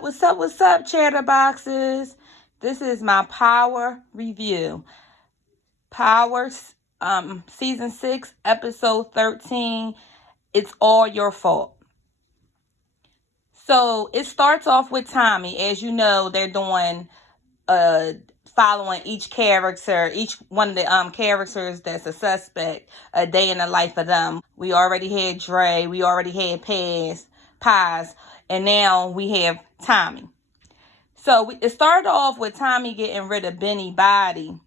What's up, Chatterboxes? This is my Power review. Power, season 6, episode 13. It's all your fault. So it starts off with Tommy. As you know, they're doing following each one of the characters that's a suspect, a day in the life of them. We already had Dre, we already had Paz, and now we have Tommy. So it started off with Tommy getting rid of Benny body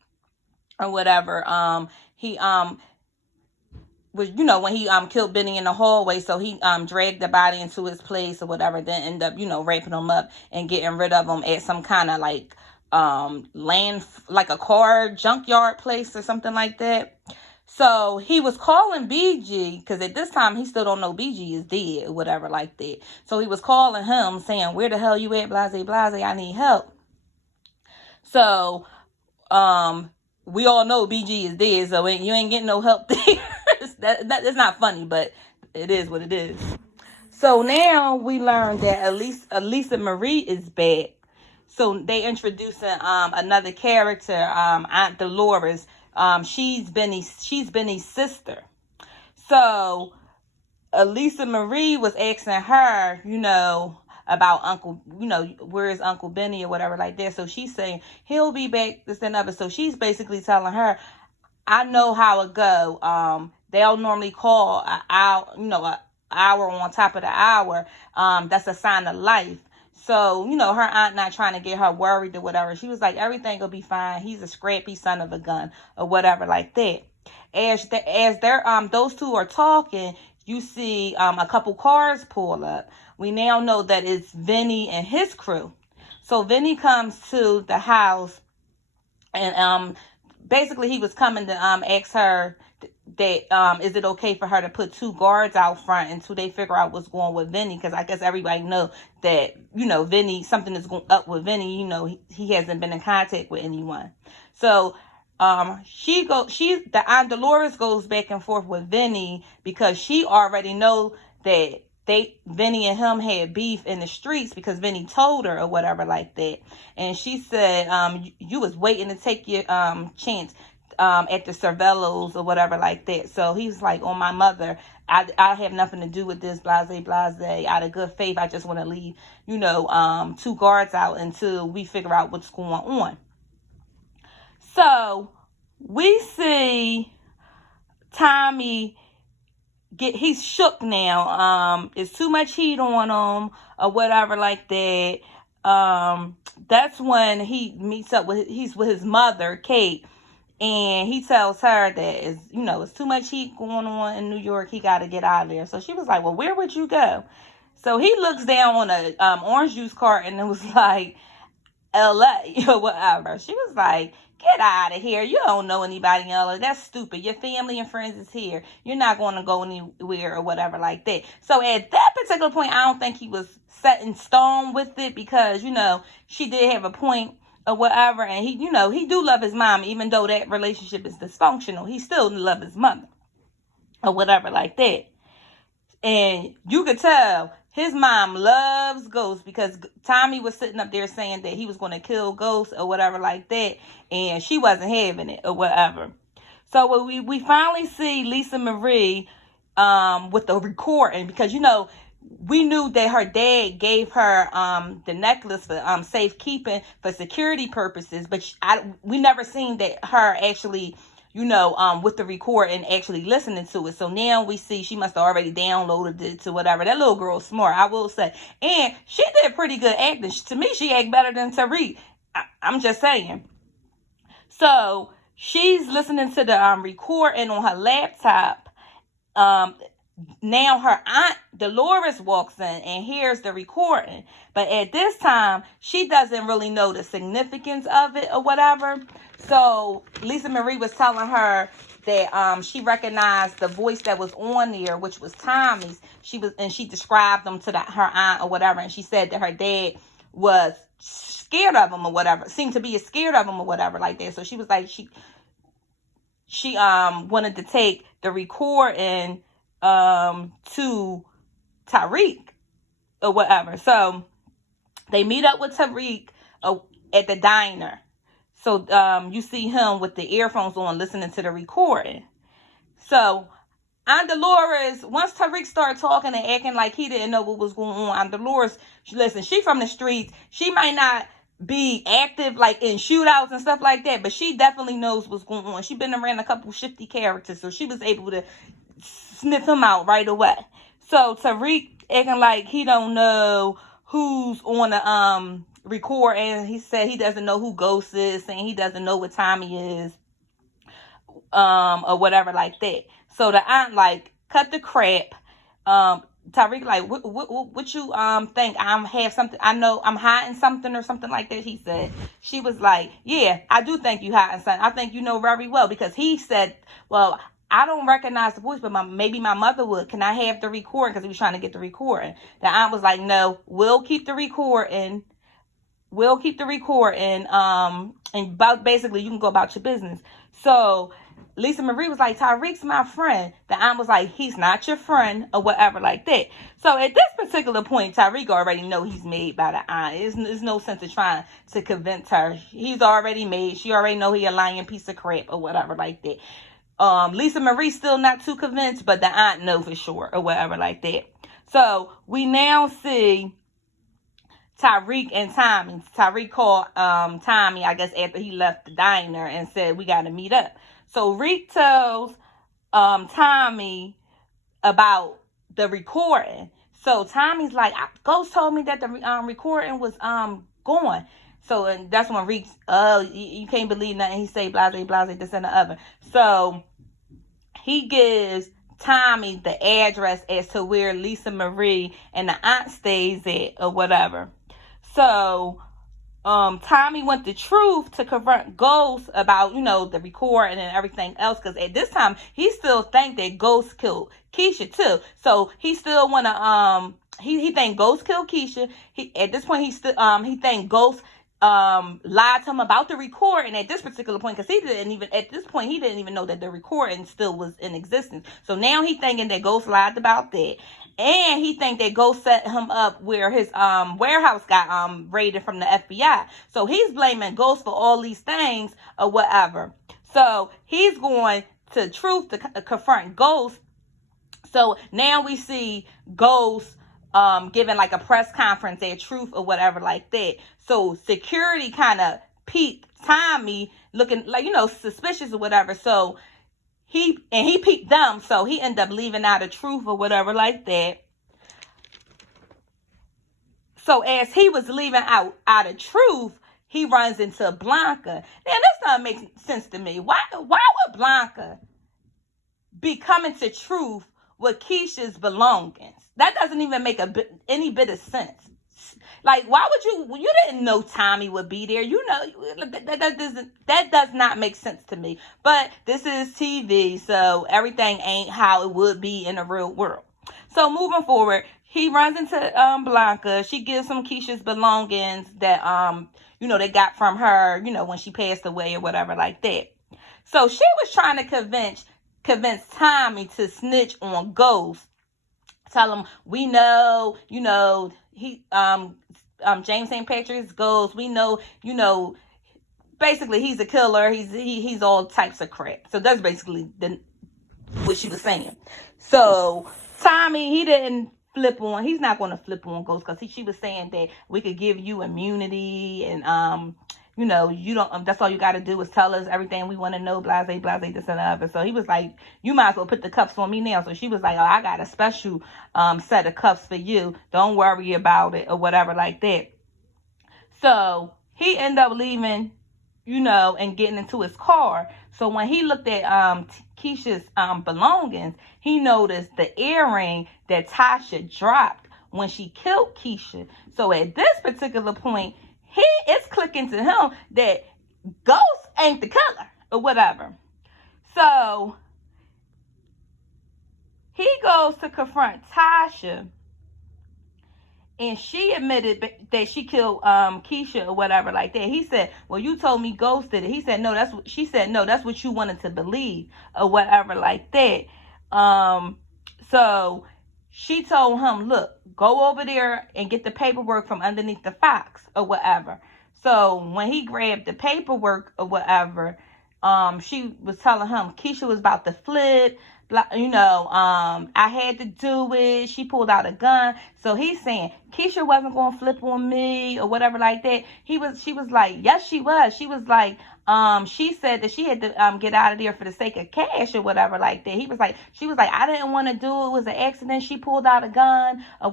or whatever. He was, when he killed Benny in the hallway, so he dragged the body into his place or whatever, then end up, wrapping him up and getting rid of him at some kind of like land, like a car junkyard place or something like that. So he was calling BG, because at this time he still don't know BG is dead or whatever like that. So he was calling him saying, "Where the hell you at, blase, I need help." So we all know BG is dead, so you ain't getting no help there. That's not funny, but it is what it is. So now we learned that Elisa Marie is back. So they introducing another character, Aunt Dolores. She's Benny's sister. So Elisa Marie was asking her, about Uncle, where is Uncle Benny or whatever like that. So she's saying he'll be back, this and other. So she's basically telling her, I know how it go. They'll normally call an hour on top of the hour. That's a sign of life. So, her aunt not trying to get her worried or whatever. She was like, everything will be fine. He's a scrappy son of a gun or whatever like that. As they're those two are talking, you see a couple cars pull up. We now know that it's Vinny and his crew. So Vinny comes to the house, and basically he was coming to ask her that is it okay for her to put 2 guards out front until they figure out what's going with Vinny, because I guess everybody know that Vinny, something is going up with Vinny. He hasn't been in contact with anyone. So the Aunt Dolores goes back and forth with Vinny because she already know that Vinny and him had beef in the streets because Vinny told her or whatever like that. And she said, you was waiting to take your chance at the Cervellos or whatever like that. So he was like, on my mother, I have nothing to do with this, blase. Out of good faith, I just want to leave, 2 guards out until we figure out what's going on. So we see Tommy he's shook now. It's too much heat on him or whatever like that. That's when he meets up with his mother, Kate, and he tells her that it's too much heat going on in New York. He got to get out of there. So she was like, well, where would you go? So he looks down on a orange juice carton and it was like LA or whatever. She was like, get out of here. You don't know anybody in LA. That's stupid. Your family and friends is here. You're not going to go anywhere or whatever like that. So at that particular point, I don't think he was set in stone with it because, she did have a point or whatever. And he do love his mom, even though that relationship is dysfunctional. He still love his mother or whatever like that. And you could tell his mom loves Ghost because Tommy was sitting up there saying that he was going to kill Ghost or whatever like that. And she wasn't having it or whatever. So we finally see Lisa Marie with the recording because, we knew that her dad gave her the necklace for safekeeping for security purposes. But we never seen that her actually with the record and actually listening to it. So now we see she must have already downloaded it to whatever. That little girl's smart, I will say. And she did pretty good acting. To me, she acted better than Tariq. I'm just saying. So she's listening to the recording on her laptop. Now her aunt Dolores walks in and hears the recording. But at this time, she doesn't really know the significance of it or whatever. So Lisa Marie was telling her that she recognized the voice that was on there, which was Tommy's. She described them to her aunt or whatever. And she said that her dad was scared of him or whatever, seemed to be scared of him or whatever like that. So she was like, she wanted to take the recording to Tariq or whatever. So They meet up with Tariq at the diner. So you see him with the earphones on listening to the recording. So Aunt Dolores, once Tariq started talking and acting like he didn't know what was going on, Aunt Dolores, listen, she from the streets. She might not be active like in shootouts and stuff like that, but she definitely knows what's going on. She been around a couple shifty characters, so she was able to sniff him out right away. So Tariq acting like he don't know who's on the recording. He said he doesn't know who Ghost is, saying he doesn't know what Tommy is, or whatever like that. So the aunt like cut the crap. Tariq like, what you think? I'm have something. I know I'm hiding something or something like that. He said. She was like, yeah, I do think you hiding something. I think you know very well, because he said, well, I don't recognize the voice, but maybe my mother would. Can I have the recording? Because he was trying to get the recording. The aunt was like, no, we'll keep the recording. We'll keep the recording. And basically you can go about your business. So Lisa Marie was like, Tariq's my friend. The aunt was like, he's not your friend, or whatever like that. So at this particular point, Tariq already know he's made by the aunt. There's no sense of trying to convince her. He's already made. She already know he a lying piece of crap, or whatever like that. Lisa Marie still not too convinced, but the aunt know for sure, or whatever like that. So we now see Tariq and Tommy. Tariq called Tommy, I guess, after he left the diner and said, we got to meet up. So Reek tells Tommy about the recording. So Tommy's like, Ghost told me that the recording was going. So, and that's when Reek, you can't believe nothing he say, blase, blase, this and the other. So he gives Tommy the address as to where Lisa Marie and the aunt stays at, or whatever. So Tommy went to Truth to confront Ghost about, the recording and everything else, because at this time he still think that Ghost killed Keisha too. So he still wanna he think Ghost killed Keisha. At this point he think Ghost lied to him about the recording at this particular point, because he didn't even know that the recording still was in existence. So now he thinking that Ghost lied about that. And he think that Ghost set him up where his warehouse got raided from the FBI. So he's blaming Ghost for all these things or whatever. So he's going to Truth to confront Ghost. So now we see Ghost giving like a press conference at Truth or whatever like that. So security kind of peeped Tommy looking like, suspicious or whatever. So he peeped them, so he ended up leaving out of Truth or whatever like that. So as he was leaving out of Truth, he runs into Blanca. Now this doesn't make sense to me. Why would Blanca be coming to Truth with Keisha's belongings? That doesn't even make any bit of sense. Like, why would you didn't know Tommy would be there. That does not make sense to me. But this is TV, so everything ain't how it would be in the real world. So moving forward, he runs into Blanca. She gives him Keisha's belongings that they got from her, when she passed away or whatever like that. So she was trying to convince Tommy to snitch on Ghost. Tell him, we know, he James St. Patrick's Ghost. We know, basically he's a killer. He's all types of crap. So that's basically what she was saying. So Tommy, he didn't flip on. He's not going to flip on Ghost, because she was saying that we could give you immunity and you don't. That's all you got to do is tell us everything we want to know. Blase, blase, this and the other. So he was like, you might as well put the cuffs on me now. So she was like, oh, I got a special set of cuffs for you. Don't worry about it or whatever like that. So he ended up leaving, and getting into his car. So when he looked at Keisha's belongings, he noticed the earring that Tasha dropped when she killed Keisha. So at this particular point, it's clicking to him that Ghost ain't the killer or whatever. So he goes to confront Tasha, and she admitted that she killed Keisha or whatever like that. He said, well, you told me Ghost did it. He said, no, she said, no, that's what you wanted to believe or whatever like that. So she told him, look, go over there and get the paperwork from underneath the fox or whatever. So when he grabbed the paperwork or whatever, she was telling him Keisha was about to flip. I had to do it. She pulled out a gun. So he's saying Keisha wasn't going to flip on me or whatever like that. She was like, yes, she was. She was like, she said that she had to get out of there for the sake of cash or whatever like that. She was like, I didn't want to do it. It was an accident. She pulled out a gun or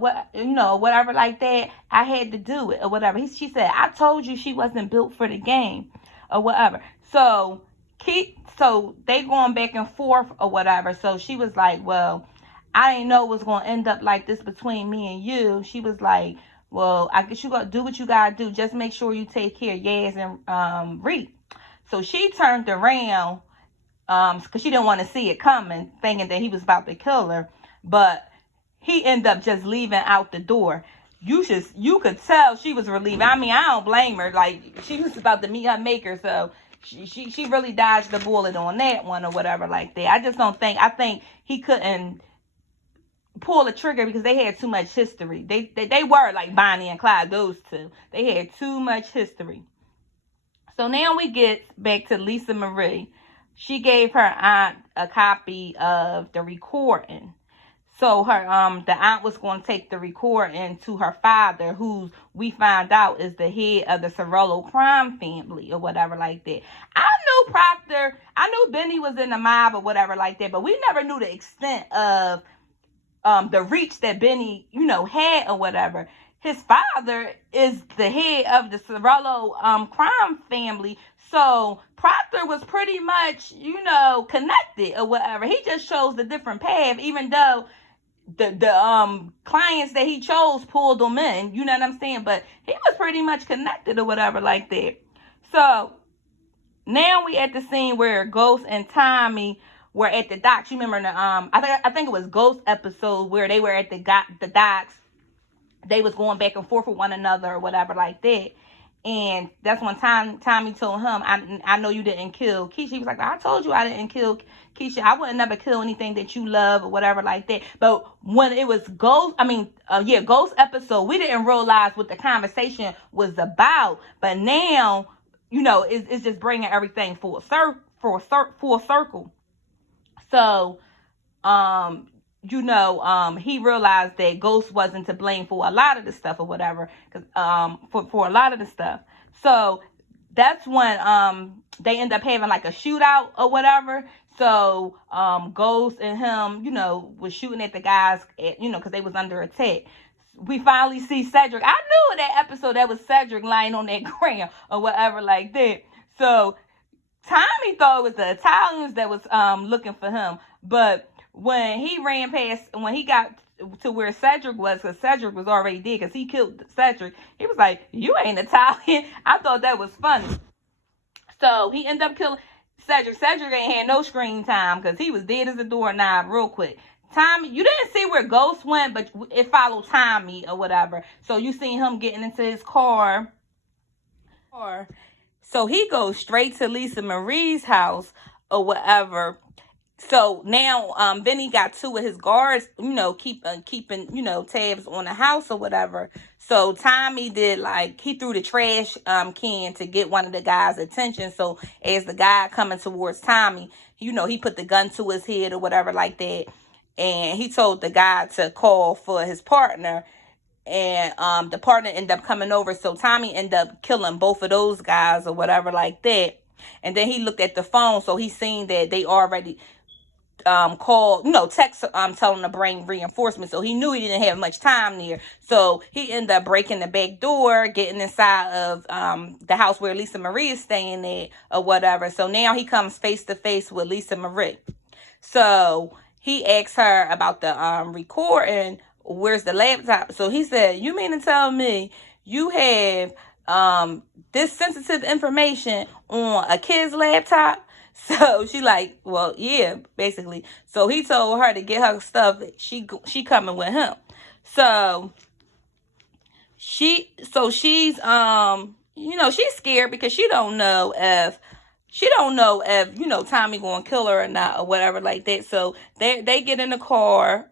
whatever like that. I had to do it or whatever. She said, I told you she wasn't built for the game or whatever. So they going back and forth or whatever. So she was like, well, I didn't know it was going to end up like this between me and you. She was like, well, I guess you got to do what you got to do. Just make sure you take care of Yaz and Reek. So she turned around because she didn't want to see it coming, thinking that he was about to kill her. But he ended up just leaving out the door. You could tell she was relieved. I mean, I don't blame her. Like, she was about to meet her maker, so she really dodged the bullet on that one or whatever like that. I think he couldn't pull the trigger because they had too much history. They were like Bonnie and Clyde, those two. They had too much history. So now we get back to Lisa Marie. She gave her aunt a copy of the recording. So the aunt was going to take the recording to her father, who we find out is the head of the Cerullo crime family or whatever like that. I knew Benny was in the mob or whatever like that, but we never knew the extent of the reach that Benny, had or whatever. His father is the head of the Cerullo crime family. So Proctor was pretty much, connected or whatever. He just chose the different path, even though the clients that he chose pulled them in, you know what I'm saying? But he was pretty much connected or whatever like that. So now we at the scene where Ghost and Tommy were at the docks. You remember I think it was Ghost episode where they were at the docks. They was going back and forth with one another or whatever like that. And that's when Tommy told him, I know you didn't kill Keisha. He was like, I told you I didn't kill Keisha. I wouldn't never kill anything that you love or whatever like that. But when it was Ghost episode, we didn't realize what the conversation was about. But now, it's just bringing everything full circle. So, he realized that Ghost wasn't to blame for a lot of the stuff or whatever, for a lot of the stuff. So that's when they end up having like a shootout or whatever. So Ghost and him, was shooting at the guys, because they was under attack. We finally see Cedric. I knew in that episode that was Cedric lying on that ground or whatever like that. So Tommy thought it was the Italians that was looking for him, but when he got to where Cedric was, because Cedric was already dead, because he killed Cedric, he was like, you ain't Italian. I thought that was funny. So he ended up killing Cedric. Cedric ain't had no screen time because he was dead as a doorknob real quick. Tommy, you didn't see where Ghost went, but it followed Tommy or whatever. So you seen him getting into his car. So he goes straight to Lisa Marie's house or whatever. So now Benny got two of his guards, keeping tabs on the house or whatever. So Tommy he threw the trash can to get one of the guys' attention. So as the guy coming towards Tommy, he put the gun to his head or whatever like that. And he told the guy to call for his partner. And the partner ended up coming over. So Tommy ended up killing both of those guys or whatever like that. And then he looked at the phone. So he seen that they already called, text telling him to bring reinforcements. So he knew he didn't have much time there. So he ended up breaking the back door, getting inside of the house where Lisa Marie is staying at or whatever. So now he comes face to face with Lisa Marie. So he asks her about the recording. Where's the laptop? So he said, you mean to tell me you have this sensitive information on a kid's laptop? So she like, well, yeah, basically. So he told her to get her stuff. She coming with him. So she's she's scared because she don't know if Tommy gonna kill her or not or whatever like that. So they get in the car.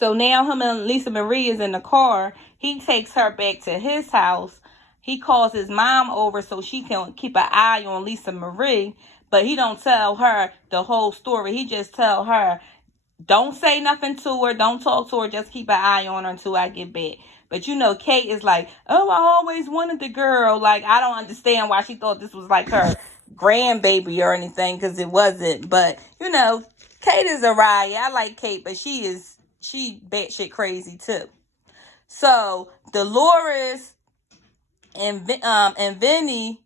So now him and Lisa Marie is in the car. He takes her back to his house. He calls his mom over so she can keep an eye on Lisa Marie, but he don't tell her the whole story. He just tell her, don't say nothing to her, don't talk to her, just keep an eye on her until I get back. But Kate is like, oh, I always wanted the girl. Like, I don't understand why she thought this was like her grandbaby or anything, because it wasn't. But Kate is a riot. I like Kate, but she batshit crazy too. So Dolores and Vinny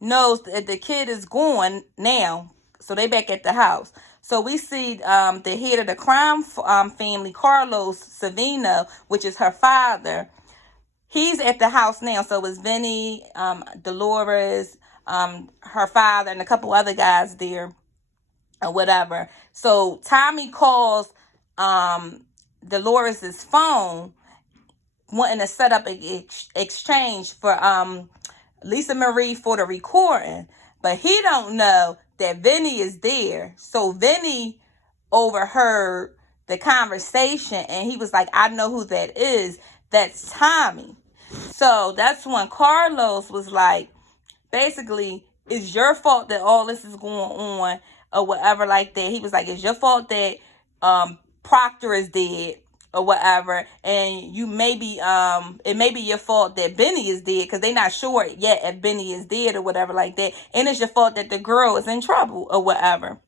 knows that the kid is gone now, so they back at the house. So we see the head of the crime family, Carlos Savino, which is her father. He's at the house now. So it's Vinny, Dolores, her father, and a couple other guys there, or whatever. So Tommy calls Dolores' phone, wanting to set up an exchange for Lisa Marie for the recording, but he don't know that Vinny is there. So Vinny overheard the conversation, and he was like, I know who that is. That's Tommy. So that's when Carlos was like, basically, it's your fault that all this is going on, or whatever like that. He was like, it's your fault that Proctor is dead, or whatever, and it may be your fault that Benny is dead, because they're not sure yet if Benny is dead or whatever like that, and it's your fault that the girl is in trouble or whatever.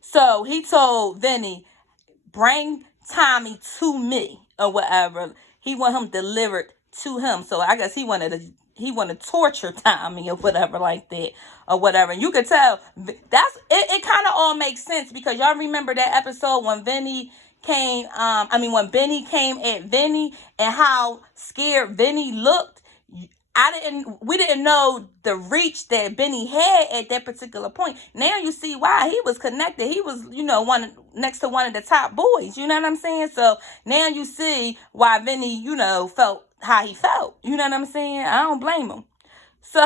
So he told Vinny, bring Tommy to me or whatever. He want him delivered to him. So I guess he wanted to torture Tommy or whatever like that, or whatever. And you could tell that's it kind of all makes sense, because y'all remember that episode when Benny came at Vinny and how scared Vinny looked. We didn't know the reach that Benny had at that particular point. Now you see why he was connected. He was, next to one of the top boys. You know what I'm saying? So now you see why Vinny, felt how he felt. You know what I'm saying? I don't blame him. So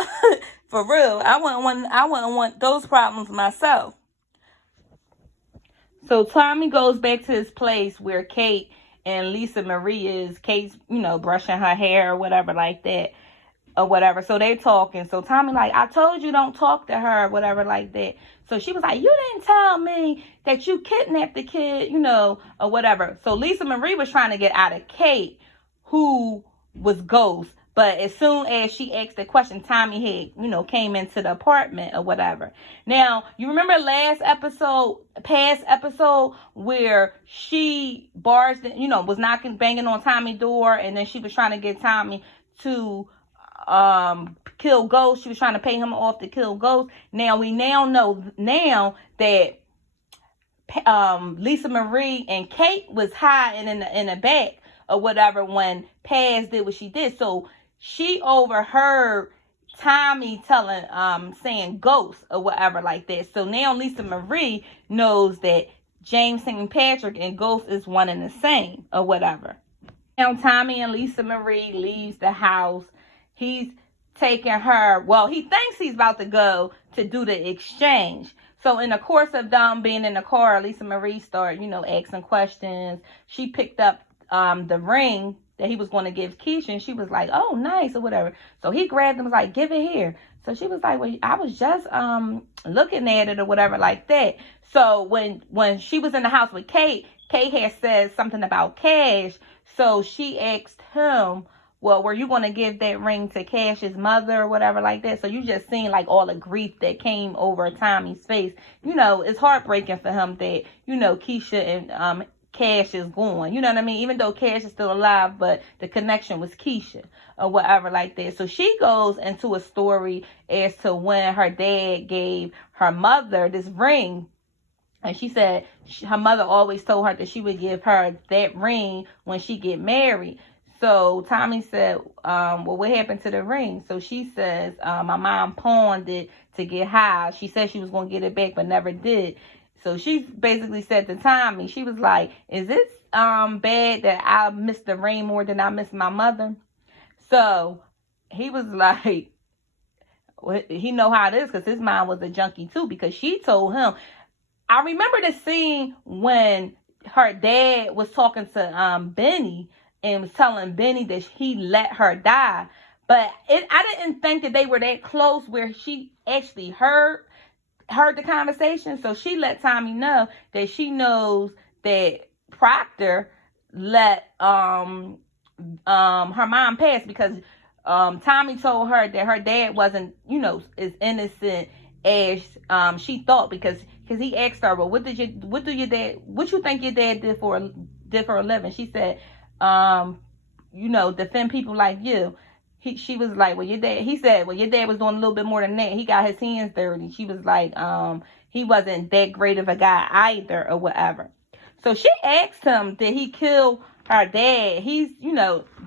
for real, I wouldn't want those problems myself. So Tommy goes back to his place where Kate and Lisa Marie is. Kate's, brushing her hair or whatever like that, or whatever. So they talking. So Tommy like, I told you don't talk to her, or whatever like that. So she was like, you didn't tell me that you kidnapped the kid, or whatever. So Lisa Marie was trying to get out of Kate, who was Ghost. But as soon as she asked the question, Tommy had, came into the apartment or whatever. Now, you remember past episode, where she barged, was banging on Tommy's door, and then she was trying to get Tommy to kill Ghost. She was trying to pay him off to kill Ghost. Now, we know that Lisa Marie and Kate was hiding in the back or whatever when Paz did what she did. So she overheard Tommy saying Ghost or whatever like that. So now Lisa Marie knows that James St. Patrick and Ghost is one and the same or whatever. Now Tommy and Lisa Marie leaves the house. He's taking her. Well, he thinks he's about to go to do the exchange. So in the course of them being in the car, Lisa Marie started, asking questions. She picked up the ring that he was going to give Keisha, and she was like, oh, nice, or whatever. So he grabbed him, was like, give it here. So she was like, well, I was just looking at it or whatever like that. So when she was in the house with Kate had said something about Cash. So she asked him, well, were you going to give that ring to Cash's mother or whatever like that? So you just seen like all the grief that came over Tommy's face. It's heartbreaking for him that, Keisha and Cash is gone. You know what I mean? Even though Cash is still alive, but the connection was Keisha or whatever like that. So she goes into a story as to when her dad gave her mother this ring. And she said her mother always told her that she would give her that ring when she get married. So Tommy said, well, what happened to the ring? So she says, my mom pawned it to get high. She said she was going to get it back, but never did. So she basically said to Tommy, she was like, is this bad that I miss the ring more than I miss my mother? So he was like, well, he know how it is, because his mom was a junkie too, because she told him. I remember the scene when her dad was talking to Benny and was telling Benny that he let her die. But I didn't think that they were that close where she actually heard the conversation. So she let Tommy know that she knows that Proctor let her mom pass because Tommy told her that her dad wasn't, as innocent as she thought, because he asked her, well, what you think your dad did for a living? She said, defend people like you. She was like, well, your dad, he said, well, your dad was doing a little bit more than that. He got his hands dirty. She was like, he wasn't that great of a guy either, or whatever. So she asked him, did he kill her dad? He's,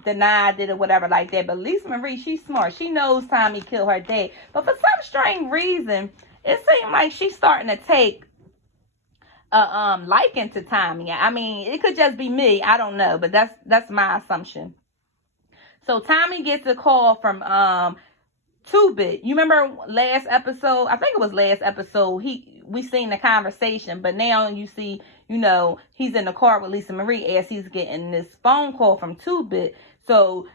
denied it or whatever like that. But Lisa Marie, she's smart. She knows Tommy killed her dad. But for some strange reason, it seemed like she's starting to take a liking to Tommy. I mean, it could just be me. I don't know. But that's my assumption. So Tommy gets a call from 2-Bit. You remember last episode? I think it was last episode. We seen the conversation, but now you see, he's in the car with Lisa Marie as he's getting this phone call from 2-Bit. So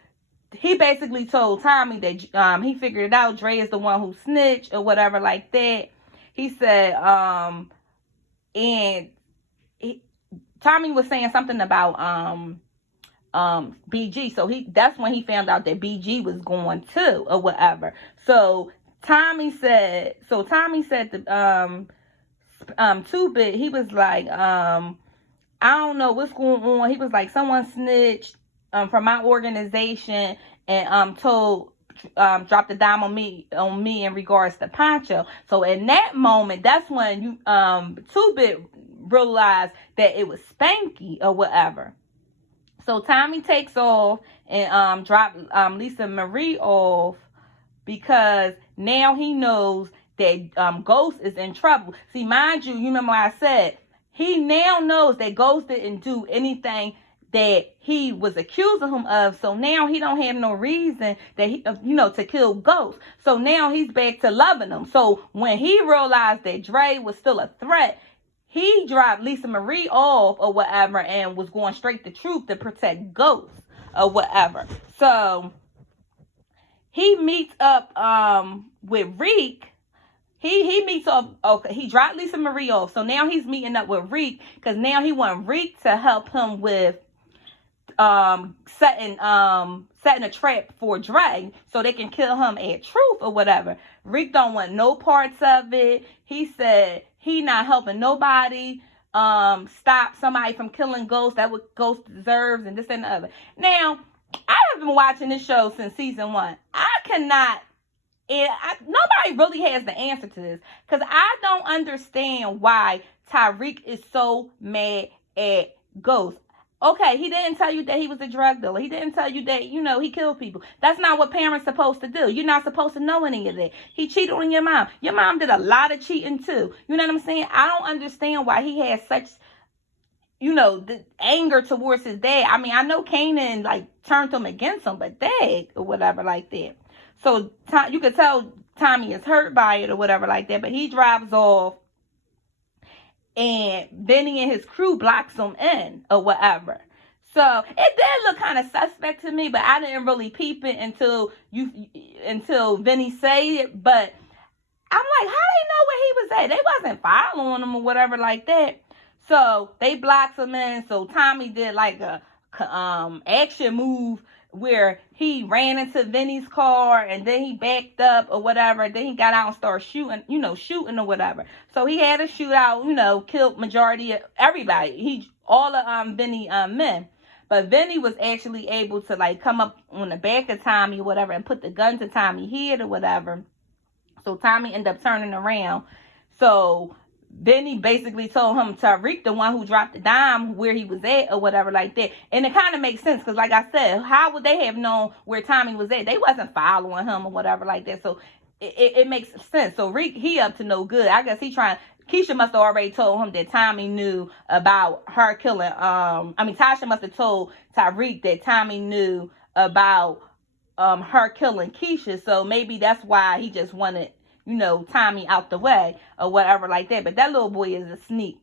he basically told Tommy that he figured it out. Dre is the one who snitched or whatever like that. He said, Tommy was saying something about BG. So that's when he found out that BG was going too or whatever. So Tommy said to 2-Bit, he was like, I don't know what's going on. He was like, someone snitched from my organization and dropped the dime on me in regards to Pancho. So in that moment, that's when 2-Bit realized that it was Spanky or whatever. So Tommy takes off and dropped Lisa Marie off because now he knows that Ghost is in trouble. See, mind you, remember what I said, he now knows that Ghost didn't do anything that he was accusing him of. So now he don't have no reason that he, to kill Ghost. So now he's back to loving him. So when he realized that Dre was still a threat, he dropped Lisa Marie off or whatever and was going straight to Truth to protect Ghost or whatever. So he meets up with Reek. He meets up. Okay, he dropped Lisa Marie off. So now he's meeting up with Reek because now he wants Reek to help him with setting a trap for Dre so they can kill him at Truth or whatever. Reek don't want no parts of it. He said he not helping nobody stop somebody from killing Ghost. That what Ghost deserves and this and the other. Now, I have been watching this show since season 1. Nobody really has the answer to this because I don't understand why Tariq is so mad at Ghost. Okay, he didn't tell you that he was a drug dealer. He didn't tell you that, he killed people. That's not what parents are supposed to do. You're not supposed to know any of that. He cheated on your mom. Your mom did a lot of cheating too. You know what I'm saying? I don't understand why he has such, the anger towards his dad. I mean, I know Kanan, turned him against him, but dad or whatever like that. So you could tell Tommy is hurt by it or whatever like that, but he drives off. And Benny and his crew blocks him in or whatever. So it did look kind of suspect to me, but I didn't really peep it until Benny said it. But I'm like, how they know where he was at? They wasn't following him or whatever like that. So they blocked him in. So Tommy did like a action move where he ran into Vinny's car and then he backed up or whatever. Then he got out and started shooting or whatever. So he had a shootout, killed majority of everybody. All of Vinny men. But Vinny was actually able to come up on the back of Tommy or whatever and put the gun to Tommy's head or whatever. So Tommy ended up turning around. So Benny basically told him Tariq, the one who dropped the dime, where he was at or whatever like that. And it kind of makes sense because, like I said, how would they have known where Tommy was at? They wasn't following him or whatever like that. So it makes sense. So Reek, he up to no good. I guess Keisha must have already told him that Tommy knew about her killing. Tasha must have told Tariq that Tommy knew about her killing Keisha. So maybe that's why he just wanted, Tommy out the way or whatever like that. But that little boy is a snake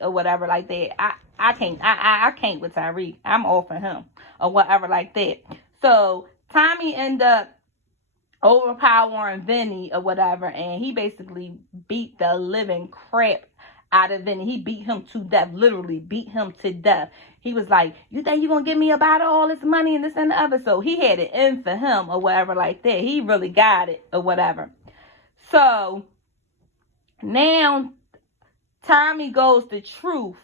or whatever like that. I can't with Tyreek. I'm off of him or whatever like that. So Tommy ended up overpowering Vinny or whatever, and he basically beat the living crap out of Vinny. He beat him to death, literally beat him to death. He was like, you think you're going to give me about all this money and this and the other? So he had it in for him or whatever like that. He really got it or whatever. So now Tommy goes to Truth.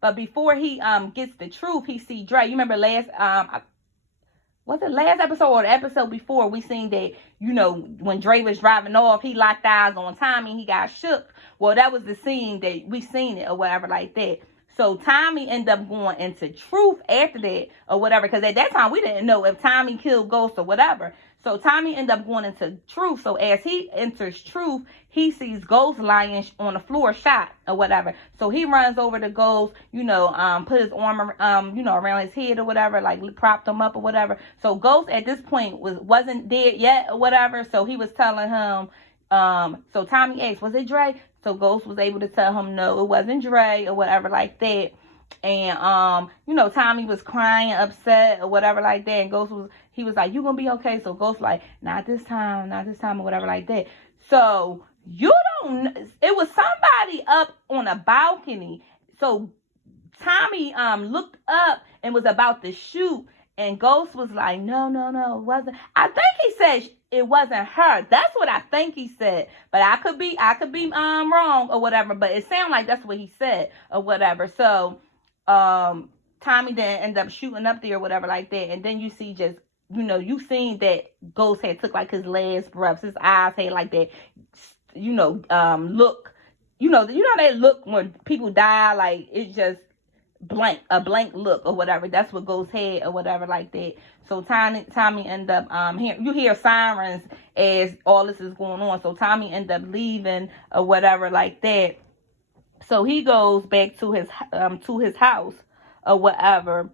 But before he gets the Truth, he see Dre. You remember last episode or the episode before, we seen that, when Dre was driving off, he locked eyes on Tommy, he got shook. Well, that was the scene that we seen it or whatever like that. So Tommy ended up going into Truth after that or whatever, because at that time we didn't know if Tommy killed Ghost or whatever. So Tommy ended up going into Truth. So as he enters Truth, he sees Ghost lying on the floor shot or whatever. So he runs over to Ghost, put his arm, around his head or whatever, like propped him up or whatever. So Ghost at this point wasn't dead yet or whatever. So he was telling him, so Tommy asked, was it Dre? So Ghost was able to tell him, no, it wasn't Dre or whatever like that. And, Tommy was crying, upset or whatever like that. And Ghost he was like, you gonna be okay? So Ghost like, not this time or whatever like that. So it was somebody up on a balcony. So Tommy, looked up and was about to shoot. And Ghost was like, no, it wasn't. I think he said it wasn't her. That's what I think he said. But I could be wrong or whatever. But it sounded like that's what he said or whatever. So Tommy then ended up shooting up there or whatever like that. And then you see just, you seen that Ghost had took like his last breaths. His eyes had like that, look. They look when people die, like it's just a blank look or whatever. That's what Ghost had or whatever like that. So Tommy ended up you hear sirens as all this is going on. So Tommy ended up leaving or whatever like that. So he goes back to his house or whatever.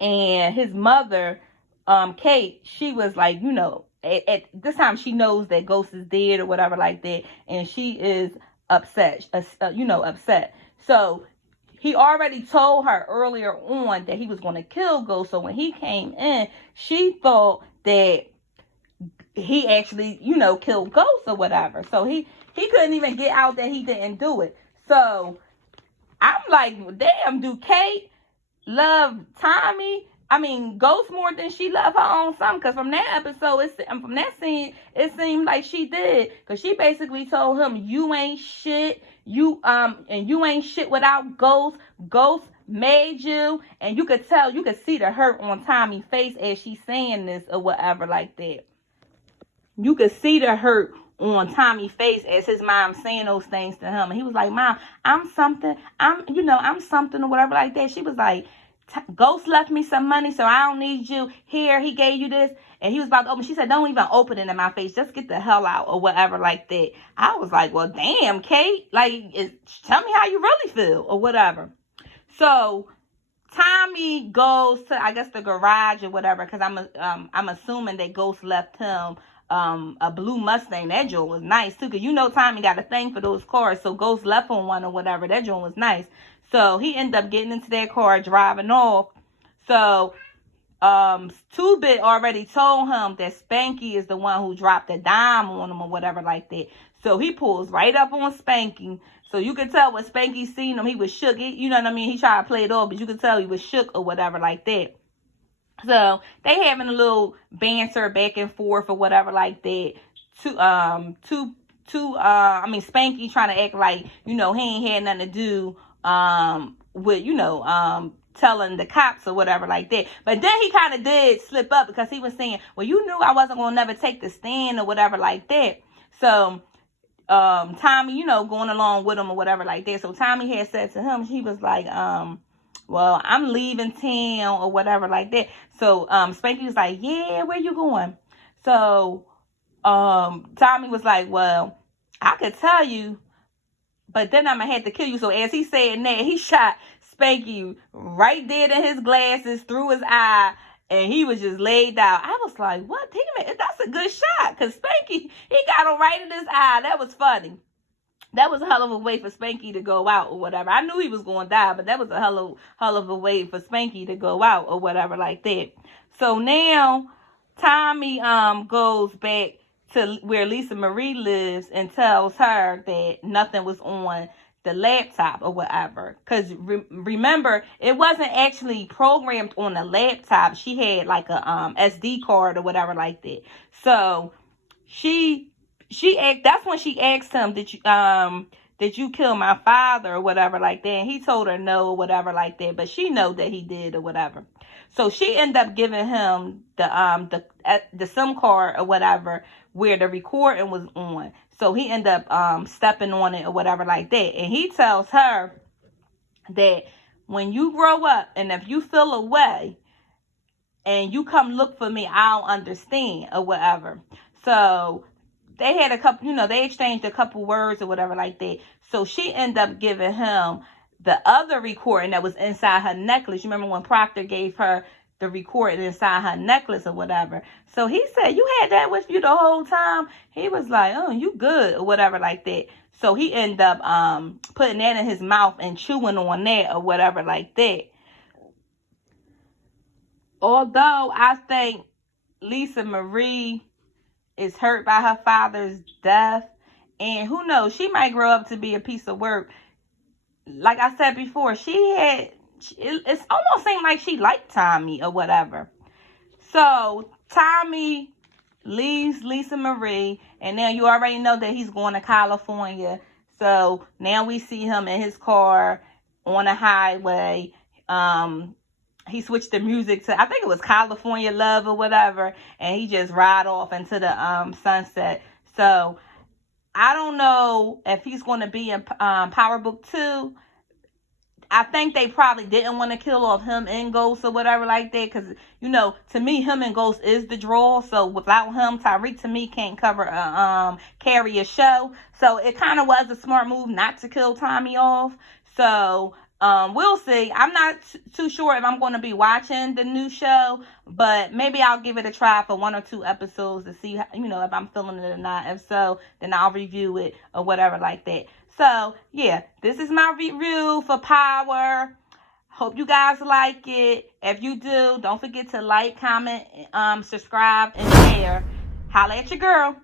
And his mother, Kate, she was like, at this time she knows that Ghost is dead or whatever like that, and she is upset. Upset. So he already told her earlier on that he was going to kill Ghost. So when he came in, she thought that he actually, killed Ghost or whatever. So he couldn't even get out that he didn't do it. So I'm like, damn, do Kate love Tommy? I mean, Ghost more than she loved her own son. Because from that episode, from that scene, it seemed like she did. Because she basically told him, you ain't shit. And you ain't shit without Ghost. Ghost made you. And you could see the hurt on Tommy's face as she's saying this or whatever like that. You could see the hurt on Tommy's face as his mom saying those things to him. And he was like, Mom, I'm something or whatever like that. She was like, Ghost left me some money, so I don't need you. Here, he gave you this. And he was about to open. She said, don't even open it in my face. Just get the hell out or whatever like that. I was like, well, damn, Kate. Like, tell me how you really feel or whatever. So Tommy goes to, I guess, the garage or whatever, because I'm assuming that Ghost left him a blue Mustang. That joint was nice too, because Tommy got a thing for those cars. So Ghost left on one or whatever. That joint was nice. So he ended up getting into that car, driving off. So 2-Bit already told him that Spanky is the one who dropped the dime on him or whatever like that. So he pulls right up on Spanky. So you could tell when Spanky seen him, he was shook. You know what I mean? He tried to play it off, but you could tell he was shook or whatever like that. So they having a little banter back and forth or whatever like that. Spanky trying to act like, he ain't had nothing to do with, telling the cops or whatever like that. But then he kind of did slip up, because he was saying, well, you knew I wasn't going to never take the stand or whatever like that. So Tommy, going along with him or whatever like that. So Tommy had said to him, he was like, well, I'm leaving town or whatever like that. So Spanky was like, yeah, where you going? So Tommy was like, well, I could tell you, but then I'm going to have to kill you. So as he said that, he shot Spanky right dead in his glasses, through his eye, and he was just laid out. I was like, what? Damn it, that's a good shot. Because Spanky, he got him right in his eye. That was funny. That was a hell of a way for Spanky to go out or whatever. I knew he was going to die, but that was a hell of a way for Spanky to go out or whatever like that. So now Tommy goes back to where Lisa Marie lives and tells her that nothing was on the laptop or whatever. Because remember, it wasn't actually programmed on the laptop. She had like a SD card or whatever like that. So that's when she asked him, did you kill my father or whatever like that? And he told her no or whatever like that, but she know that he did or whatever. So she ended up giving him the SIM card or whatever where the recording was on. So he ended up stepping on it or whatever like that. And he tells her that when you grow up and if you feel away and you come look for me, I'll understand or whatever. So they had a couple, they exchanged a couple words or whatever like that. So she ended up giving him the other recording that was inside her necklace. You remember when Proctor gave her the recording inside her necklace or whatever. So he said, you had that with you the whole time? He was like, oh, you good or whatever like that. So he ended up putting that in his mouth and chewing on that or whatever like that. Although I think Lisa Marie is hurt by her father's death, and who knows, she might grow up to be a piece of work. Like I said before, it's almost seemed like she liked Tommy or whatever. So Tommy leaves Lisa Marie, and now you already know that he's going to California. So now we see him in his car on a highway. He switched the music to, I think it was California Love or whatever, and he just ride off into the sunset. So I don't know if he's going to be in Power Book 2. I think they probably didn't want to kill off him and Ghost or whatever like that, because, to me, him and Ghost is the draw. So without him, Tariq, to me, can't carry a show. So it kind of was a smart move not to kill Tommy off. So we'll see. I'm not too sure if I'm going to be watching the new show, but maybe I'll give it a try for 1 or 2 episodes to see, if I'm feeling it or not. If so, then I'll review it or whatever like that. So, yeah, this is my review for Power. Hope you guys like it. If you do, don't forget to like, comment, subscribe, and share. Holla at your girl.